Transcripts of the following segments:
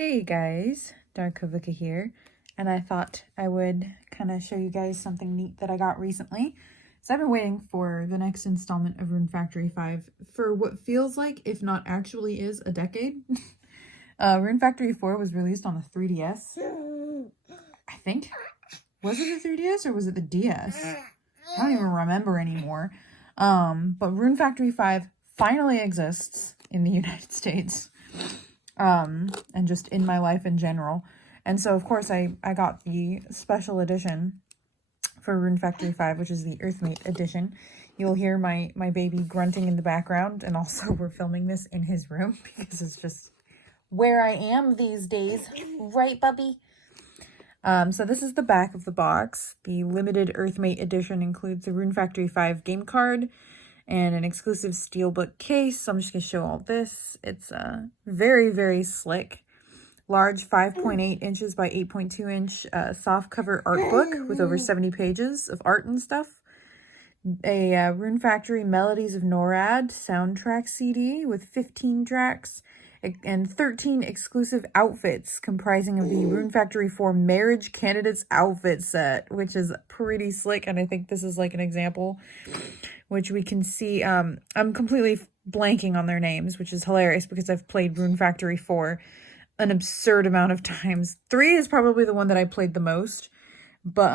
Hey guys, Darkovika here, and I thought I would kind of show you guys something neat that I got recently. So I've been waiting for the next installment of Rune Factory 5 for what feels like, if not actually is, a decade. Rune Factory 4 was released on the 3DS, I think. Was it the 3DS or was it the DS? I don't even remember anymore. But Rune Factory 5 finally exists in the United States. And just in my life in general. And so, of course, I got the special edition for Rune Factory 5, which is the Earthmate Edition. You'll hear my baby grunting in the background, and also we're filming this in his room because it's just where I am these days. Right, Bubby? So this is the back of the box. The limited Earthmate Edition includes the Rune Factory 5 game card and an exclusive steelbook case. So I'm just going to show all this. It's very, very slick. Large 5.8 inches by 8.2 inch soft cover art book with over 70 pages of art and stuff. A Rune Factory Melodies of NORAD soundtrack CD with 15 tracks and 13 exclusive outfits comprising of the Rune Factory 4 Marriage Candidates outfit set, which is pretty slick. And I think this is like an example, which we can see. I'm completely blanking on their names, which is hilarious because I've played Rune Factory 4 an absurd amount of times. 3 is probably the one that I played the most, but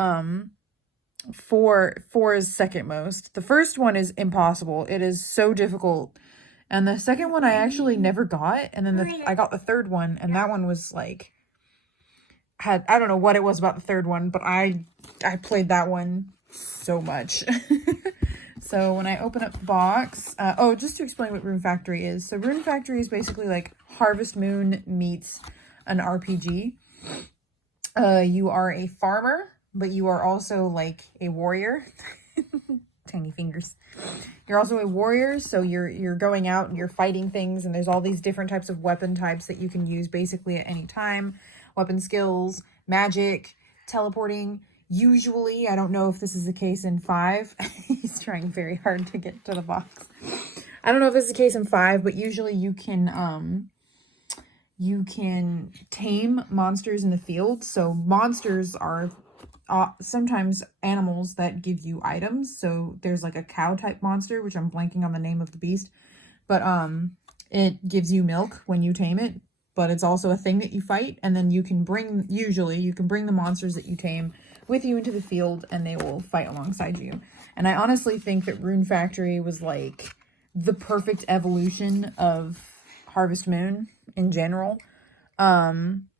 4 is second most. The first one is impossible. It is so difficult. And the second one I actually never got, and then I got the third one, and that one was like, I don't know what it was about the third one, but I played that one so much. So when I open up the box, just to explain what Rune Factory is. So Rune Factory is basically like Harvest Moon meets an RPG. You are a farmer, but you are also like a warrior. Tiny fingers. You're also a warrior, so you're going out and you're fighting things, and there's all these different types of weapon types that you can use basically at any time. Weapon skills, magic, teleporting. Usually, I don't know if this is the case in 5. He's trying very hard to get to the box. I don't know if this is the case in 5, but usually you can tame monsters in the field. So monsters are sometimes animals that give you items. So there's like a cow type monster, which I'm blanking on the name of the beast, but it gives you milk when you tame it, but it's also a thing that you fight. And then you can bring the monsters that you tame with you into the field, and they will fight alongside you. And I honestly think that Rune Factory was like the perfect evolution of Harvest Moon in general.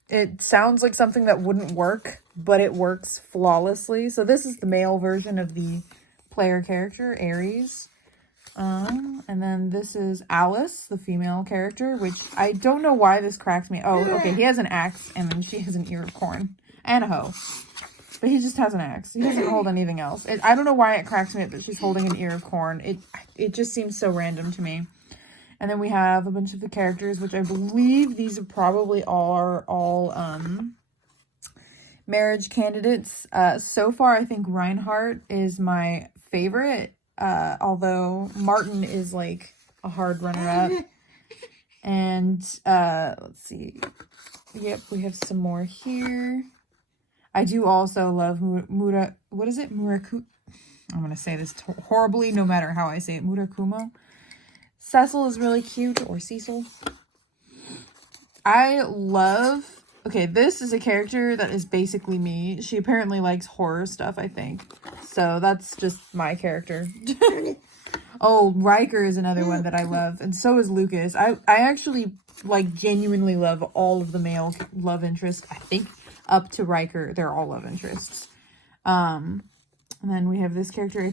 It sounds like something that wouldn't work, but it works flawlessly. So this is the male version of the player character, Ares. And then this is Alice, the female character, which I don't know why this cracks me. Oh, okay, he has an axe, and then she has an ear of corn and a hoe. But he just has an axe. He doesn't hold anything else. I don't know why it cracks me up that she's holding an ear of corn. It just seems so random to me. And then we have a bunch of the characters, which I believe these are probably all marriage candidates. So far, I think Reinhardt is my favorite, although Martin is like a hard runner-up. And let's see. Yep, we have some more here. I do also love Murakumo. I'm going to say this horribly no matter how I say it. Murakumo. Cecil is really cute, or Cecil. Okay, this is a character that is basically me. She apparently likes horror stuff, I think. So that's just my character. Oh, Riker is another one that I love, and so is Lucas. I actually, like, genuinely love all of the male love interests. I think up to Riker, they're all love interests. And then we have this character, I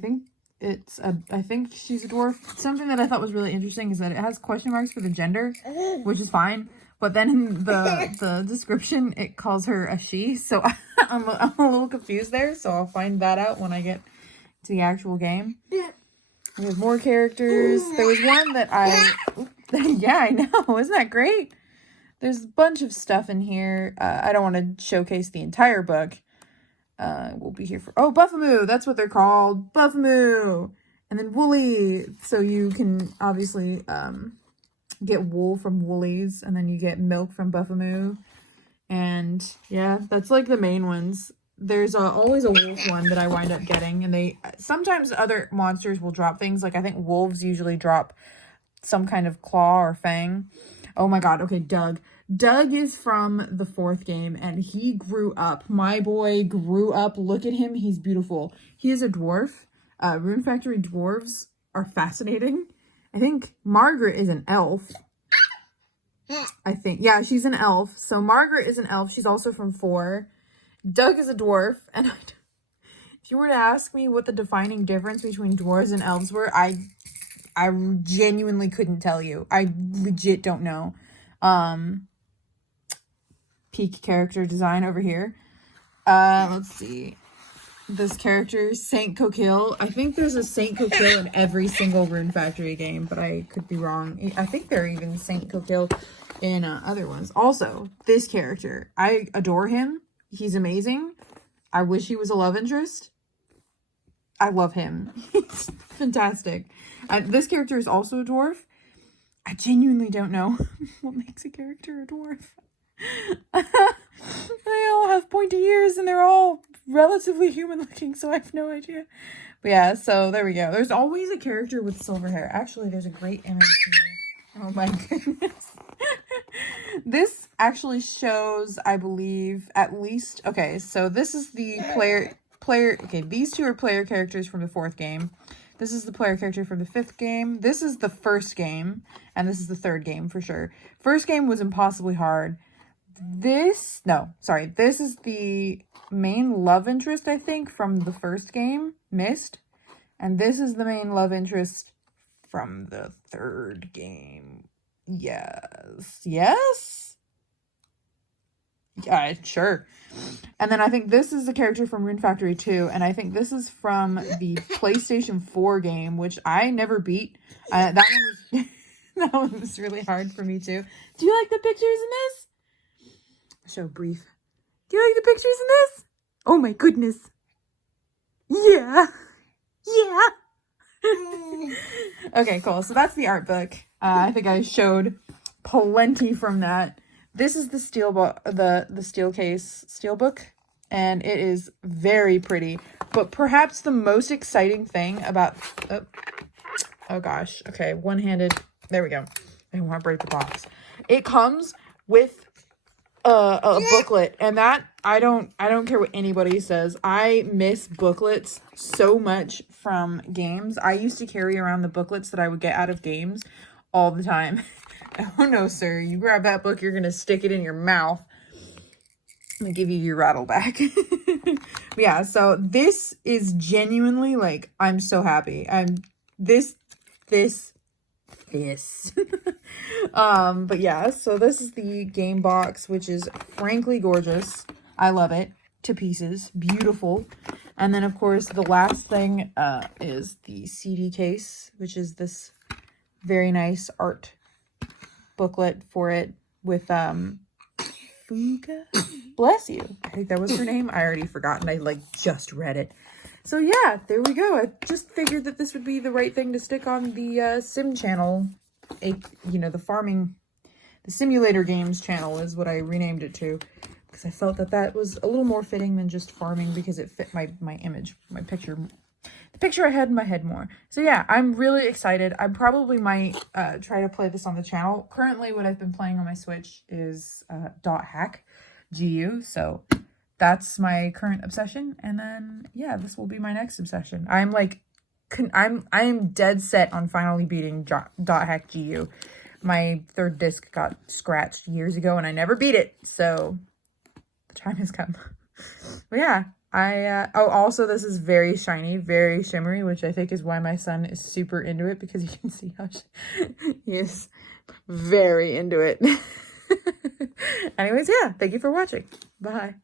think she's a dwarf. Something that I thought was really interesting is that it has question marks for the gender, which is fine. But then in the description, it calls her a she. So I'm a little confused there. So I'll find that out when I get to the actual game. We have more characters. There was one that yeah, I know. Isn't that great? There's a bunch of stuff in here. I don't want to showcase the entire book. We'll be here for... Oh, Buffamoo! That's what they're called. Buffamoo! And then Woolly. So you can obviously get wool from Woolies. And then you get milk from Buffamoo. And yeah, that's like the main ones. There's always a wolf one that I wind up getting, and they sometimes other monsters will drop things. Like I think wolves usually drop some kind of claw or fang. Oh my god, okay, Doug. Doug is from the 4th game, and he grew up. My boy grew up. Look at him. He's beautiful. He is a dwarf. Rune Factory dwarves are fascinating. I think Margaret is an elf. I think. Yeah, she's an elf. So Margaret is an elf. She's also from 4. Doug is a dwarf. And if you were to ask me what the defining difference between dwarves and elves were, I genuinely couldn't tell you. I legit don't know. Peak character design over here. Let's see. This character, Saint Coquille. I think there's a Saint Coquille in every single Rune Factory game, but I could be wrong. I think there are even Saint Coquille in other ones. Also, this character. I adore him. He's amazing. I wish he was a love interest. I love him. He's fantastic. This character is also a dwarf. I genuinely don't know what makes a character a dwarf. They all have pointy ears and they're all relatively human looking, so I have no idea. But yeah, so there we go. There's always a character with silver hair. Actually, there's a great image here. Oh my goodness. This actually shows, I believe, at least... Okay, so this is the player... Okay, these two are player characters from the 4th game. This is the player character from the 5th game. This is the 1st game. And this is the 3rd game for sure. 1st game was impossibly hard. This is the main love interest, I think, from the 1st game, Mist. And this is the main love interest from the 3rd game. Yes. Yes? Yeah, sure. And then I think this is the character from Rune Factory 2, and I think this is from the PlayStation 4 game, which I never beat. That one was really hard for me too. Do you like the pictures in this? So brief. Do you like the pictures in this? Oh my goodness. Yeah. Yeah. Okay, cool. So that's the art book. I think I showed plenty from that. This is the steel book, and it is very pretty. But perhaps the most exciting thing about oh gosh, okay, one-handed. There we go. I don't want to break the box. It comes with a booklet, and that I don't care what anybody says. I miss booklets so much from games. I used to carry around the booklets that I would get out of games all the time. Oh no, sir. You grab that book, you're gonna stick it in your mouth. I'm gonna give you your rattle back. Yeah, so this is genuinely, like, I'm so happy. This. But yeah, so this is the game box, which is frankly gorgeous. I love it to pieces. Beautiful. And then, of course, the last thing is the CD case, which is this very nice art booklet for it with Fuga. Bless you. I think that was her name. I already forgot, and I just read it. So yeah, there we go. I just figured that this would be the right thing to stick on the sim channel. The simulator games channel is what I renamed it to, because I felt that was a little more fitting than just farming, because it fit my image, my picture, the picture I had in my head more. So yeah, I'm really excited. I probably might try to play this on the channel. Currently, what I've been playing on my Switch is .hack GU, so that's my current obsession. And then yeah, this will be my next obsession. I am dead set on finally beating .hack GU. My 3rd disc got scratched years ago and I never beat it, so the time has come. But yeah, also this is very shiny, very shimmery, which I think is why my son is super into it, because you can see how he is very into it. Anyways, yeah, thank you for watching. Bye.